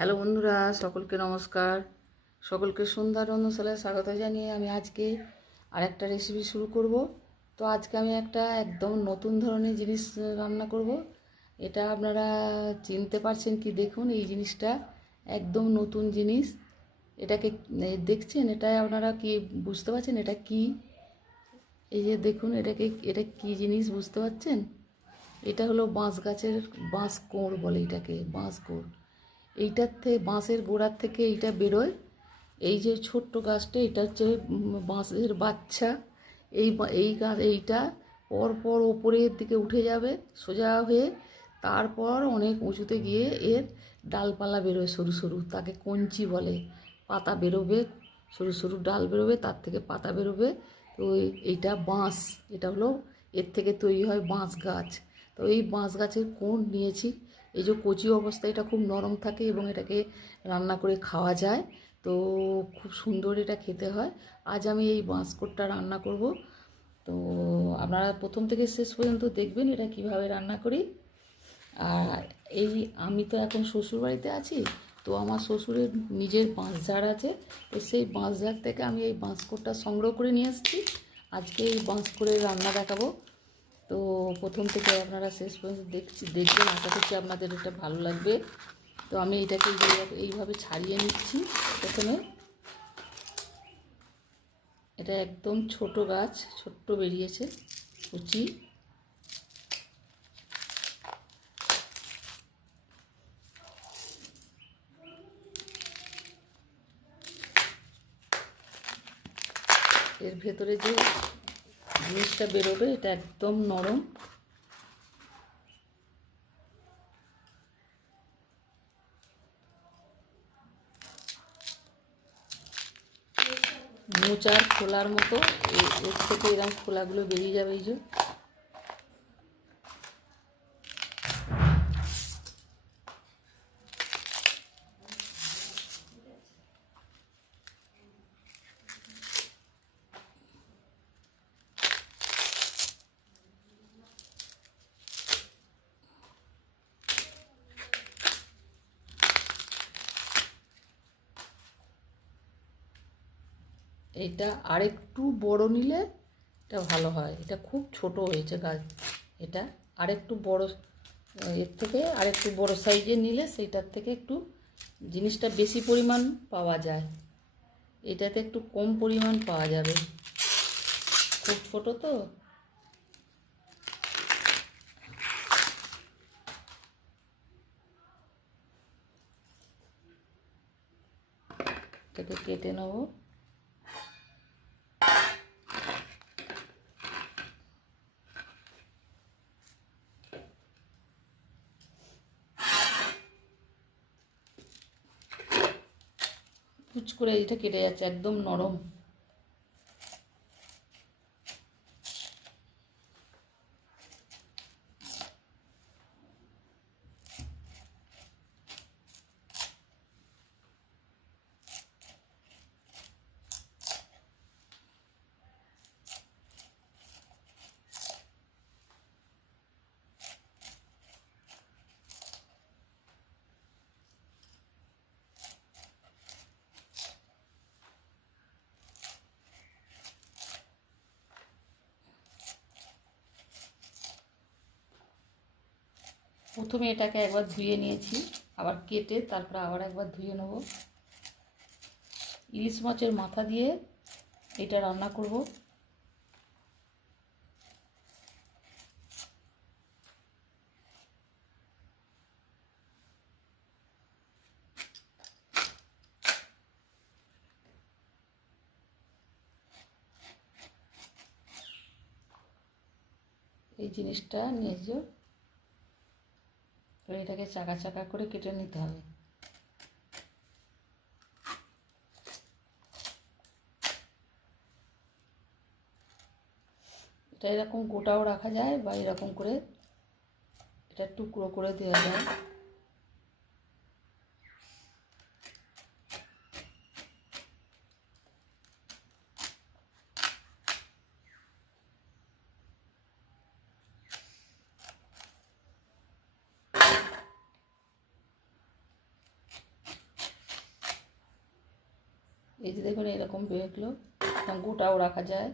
Hello বন্ধুরা, সকলকে নমস্কার। সকলকে সন্ধ্যার রন্ধনশালায় স্বাগত জানিয়ে আমি আজকে আরেকটা রেসিপি শুরু করব। তো আজকে আমি একটা একদম নতুন ধরনের জিনিস রান্না করব। এটা আপনারা চিনতে পারছেন কি দেখুন, এই জিনিসটা একদম নতুন জিনিস। এটাকে দেখছেন, এটা আপনারা কি বুঝতে পারছেন এটা কি? এই যে দেখুন, এটা কি জিনিস বুঝতে পারছেন? এটা হলো বাঁশ গাছের বাঁশ কোড় বলে এটাকে, বাঁশ কোড়। এইটার থেকে বাঁশের গোড়ার থেকে এইটা বেরোয়। এই যে ছোট্ট গাছটা, এটা হচ্ছে বাঁশের বাচ্চা। এই গাছ এইটা পরপর ওপরের দিকে উঠে যাবে সোজা হয়ে, তারপর অনেক উঁচুতে গিয়ে এর ডালপালা বেরোয় সরু সরু, তাকে কঞ্চি বলে। পাতা বেরোবে, সরু সরু ডাল বেরোবে, তার থেকে পাতা বেরোবে। তো এইটা বাঁশ, এটা হলো এর থেকে তৈরি হয় বাঁশ গাছ। তো এই বাঁশ গাছের কোড় নিয়েছি। এই যে কচি অবস্থায় এটা খুব নরম থাকে এবং এটাকে রান্না করে খাওয়া যায়। তো খুব সুন্দর এটা খেতে হয়। আজ আমি এই বাঁশকোড়টা রান্না করব। তো আপনারা প্রথম থেকে শেষ পর্যন্ত দেখবেন এটা কিভাবে রান্না করি। আর এই আমি তো এখন শ্বশুরবাড়িতে আছি, তো আমার শ্বশুরের নিজের বাঁশঝাড় আছে। তো সেই বাঁশঝাড় থেকে আমি এই বাঁশকোড়টা সংগ্রহ করে নিয়ে এসেছি। আজকে এই বাঁশকোড়ের রান্না দেখাবো। তো প্রথম থেকে আপনারা শেষ পর্যন্ত দেখবেন, আশা করছি আপনাদের এটা ভালো লাগবে। তো আমি এটাকে এইভাবে ছাড়িয়ে নিচ্ছি। প্রথমে এটা একদম ছোট গাছ, ছোট্ট বেরিয়েছে কুচি। এর ভেতরে যে জিনিসটা বেরোবে এটা একদম নরম। মোচার খোলার মতো এর থেকে এরকম খোলাগুলো বেরিয়ে যাবে। এই যে এটা আরেকটু বড় নিলে এটা ভালো হয়। এটা খুব ছোট হয়েছে গাছ। এটা আরেকটু বড়, এর থেকে আরেকটু বড় সাইজে নিলে সেইটার থেকে একটু জিনিসটা বেশি পরিমাণ পাওয়া যায়। এটাতে একটু কম পরিমাণ পাওয়া যাবে, খুব ছোট তো। এটাকে কেটে নেব। কুচ করে এটা কেটে যাচ্ছে, একদম নরম। প্রথমে এটাকে একবার ধুয়ে নিয়েছি, আবার কেটে তারপরে আবার একবার ধুয়ে নেব। ইলিশ মাছের মাথা দিয়ে এটা রান্না করব। এই জিনিসটা নিয়ে যাও, এটাকে চাকা চাকা করে কেটে নিতে হবে। এটা এরকম গোটাও রাখা যায় বা এরকম করে এটা টুকরো করে দেওয়া যায়। এই যে দেখুন এরকম বেরোলো, গোটাও রাখা যায়।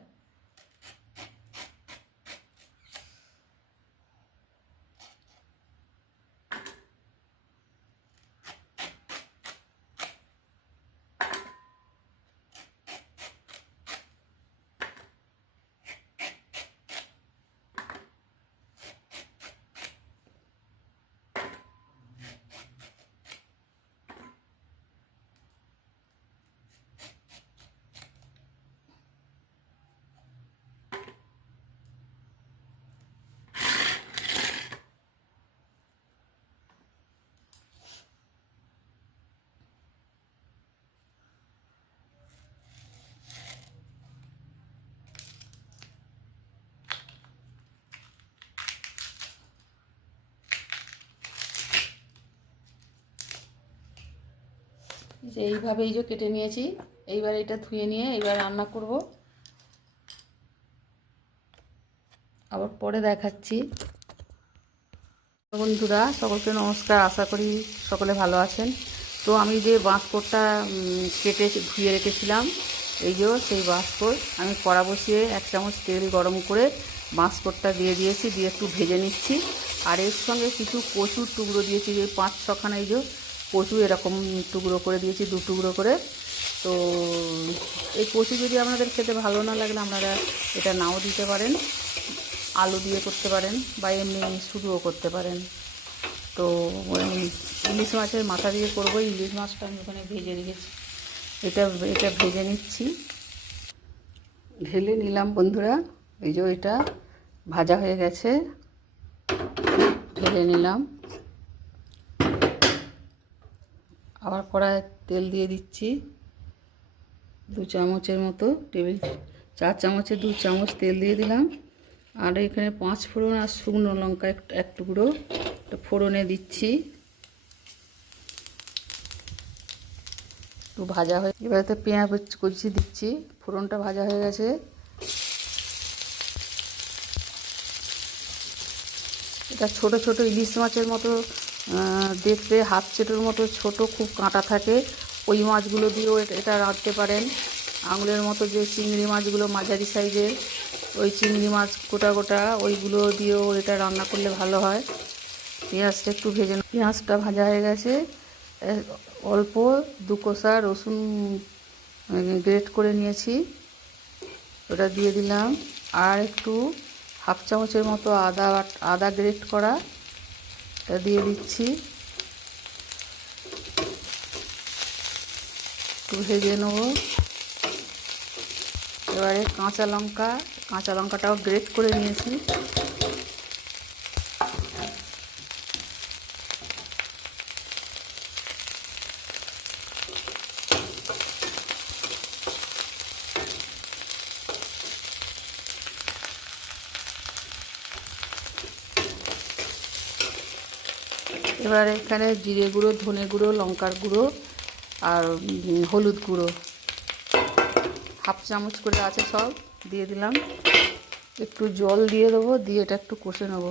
যে এইভাবে এই যে কেটে নিয়েছি, এইবার এটা ধুয়ে নিয়ে এবার রান্না করব। আবার পরে দেখাচ্ছি। বন্ধুরা সকলকে নমস্কার, আশা করি সকলে ভালো আছেন। তো আমি যে বাঁশকোটটা কেটে ধুয়ে রেখেছিলাম, এই যে সেই বাঁশকোট আমি কড়া বসিয়ে 1 চামচ তেল গরম করে বাঁশকোটটা দিয়ে দিয়েছি, দিয়ে একটু ভেজে নিচ্ছি। আর এর সঙ্গে কিছু কচুর টুকরো দিয়েছি, যে 5-6খানা এই যে কচু এরকম টুকরো করে দিয়েছি, 2 টুকরো করে। তো এই কচু যদি আপনাদের খেতে ভালো না লাগলে আপনারা এটা নাও দিতে পারেন, আলু দিয়ে করতে পারেন বা এমনি শুধুও করতে পারেন। তো ইলিশ মাছের মাথা দিয়ে করবো। ইলিশ মাছটা আমি ওখানে ভেজে রেখেছি, এটা ভেজে নিচ্ছি। ঢেলে নিলাম বন্ধুরা, এই যে এটা ভাজা হয়ে গেছে, ঢেলে নিলাম। আবার কড়ায় তেল দিয়ে দিচ্ছি 2 চামচের মতো, 4 চামচে 2 চামচ তেল দিয়ে দিলাম। আর এখানে 5 ফোড়ন আর শুকনো লঙ্কা এক টুকরো ফোড়নে দিচ্ছি। একটু ভাজা হয়ে এবারে তো পেঁয়াজ কুচি দিচ্ছি। ফোড়নটা ভাজা হয়ে গেছে। এটা ছোট ছোট ইলিশ মাছের মতো দেখতে, হাত চেটোর মতো ছোট, খুব কাঁটা থাকে। ওই মাছগুলো দিয়েও এটা রাঁধতে পারেন। আঙুলের মতো যে চিংড়ি মাছগুলো মাঝারি সাইজের, ওই চিংড়ি মাছ গোটা গোটা ওইগুলো দিয়েও এটা রান্না করলে ভালো হয়। পেঁয়াজটা একটু ভেজে, পেঁয়াজটা ভাজা হয়ে গেছে। অল্প 2 কোয়া রসুন গ্রেট করে নিয়েছি, ওটা দিয়ে দিলাম। আর একটু 1/2 চামচের মতো আদা গ্রেট করা, এটা দিয়ে দিচ্ছি। একটু ভেজে নেব। এবারে কাঁচা লঙ্কাটাও গ্রেট করে নিয়েছি, এবার এখানে জিরে গুঁড়ো, ধনে গুঁড়ো, লঙ্কার গুঁড়ো আর হলুদ গুঁড়ো 1/2 চামচ করে আছে, সব দিয়ে দিলাম। একটু জল দিয়ে দেবো, দিয়ে এটা একটু কষে নেব।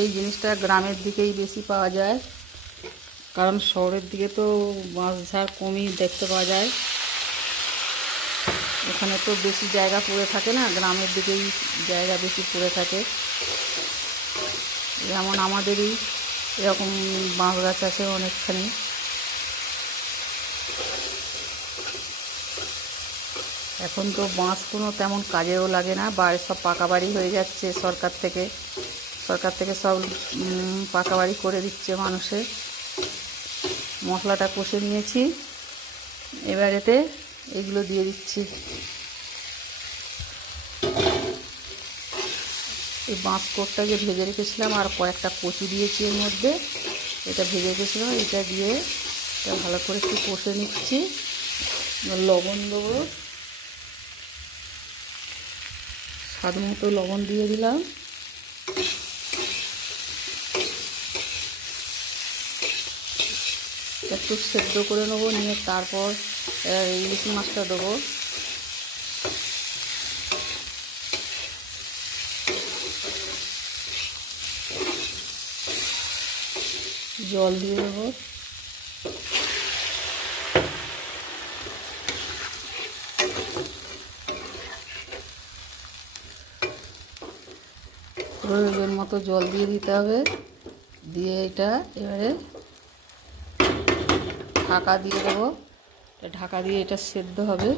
এই জিনিসটা গ্রামের দিকেই বেশি পাওয়া যায়, কারণ শহরের দিকে তো মাছ ঝাড় কমই দেখতে পাওয়া যায়। এখানে তো বেশি জায়গা পড়ে থাকে না, গ্রামের দিকেই জায়গা বেশি পড়ে থাকে। যেমন আমাদেরই এরকম বাঁশ গাছ আছে অনেকখানি। এখন তো বাঁশ কোনো তেমন কাজেও লাগে না, বাড়ি সব পাকা বাড়ি হয়ে যাচ্ছে। সরকার থেকে সব পাকা বাড়ি করে দিচ্ছে মানুষের। মশলাটা কষে নিয়েছি, এবার এতে এগুলো দিয়ে দিচ্ছি। এই বাঁশকোটটা যে ভেজে রেখেছিলাম আর কয়েকটা কচু দিয়েছি এর মধ্যে, এটা ভেজে রেখেছিলাম, এটা দিয়ে এটা ভালো করে একটু কষে নিচ্ছি। লবণ দেবো, স্বাদ মতো লবণ দিয়ে দিলাম। একটু সেদ্ধ করে নেবো, নিয়ে তারপর ইলিশ মাছটা দেবো। জল দিয়ে দেবো। প্রয়োজন মতো জল দিয়ে দিতে হবে। দিয়ে এটা এবারে ঢাকা দিয়ে দেবো। ঢাকা দিয়ে এটা সেদ্ধ হবে।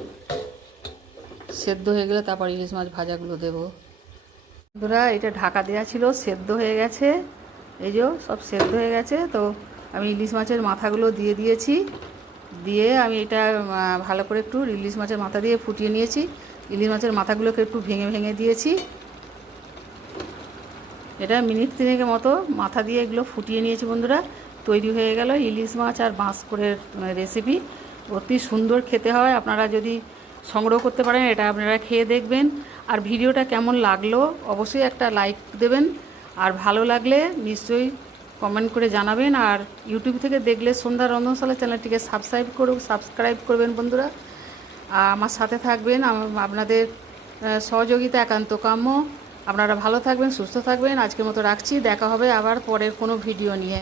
সেদ্ধ হয়ে গেলে তারপর ইলিশ মাছ ভাজাগুলো দেবো। বন্ধুরা, এটা ঢাকা দেওয়া ছিল, সেদ্ধ হয়ে গেছে। এই যে সব সেদ্ধ হয়ে গেছে। তো আমি ইলিশ মাছের মাথাগুলো দিয়ে দিয়েছি। দিয়ে আমি এটা ভালো করে একটু ইলিশ মাছের মাথা দিয়ে ফুটিয়ে নিয়েছি। ইলিশ মাছের মাথাগুলোকে একটু ভেঙে ভেঙে দিয়েছি। এটা মিনিট 3 মতো মাথা দিয়ে এগুলো ফুটিয়ে নিয়েছি। বন্ধুরা, তৈরি হয়ে গেল ইলিশ মাছ আর বাঁশকড়ের রেসিপি। অতি সুন্দর খেতে হয়। আপনারা যদি সংগ্রহ করতে পারেন, এটা আপনারা খেয়ে দেখবেন। আর ভিডিওটা কেমন লাগলো অবশ্যই একটা লাইক দেবেন। আর ভালো লাগলে নিশ্চয়ই কমেন্ট করে জানাবেন। আর ইউটিউব থেকে দেখলে সন্ধ্যা রন্ধনশালা চ্যানেলটিকে সাবস্ক্রাইব করবেন বন্ধুরা। আমার সাথে থাকবেন। আপনাদের সহযোগিতা একান্ত কাম্য। আপনারা ভালো থাকবেন, সুস্থ থাকবেন। আজকের মতো রাখছি। দেখা হবে আবার পরের কোনো ভিডিও নিয়ে।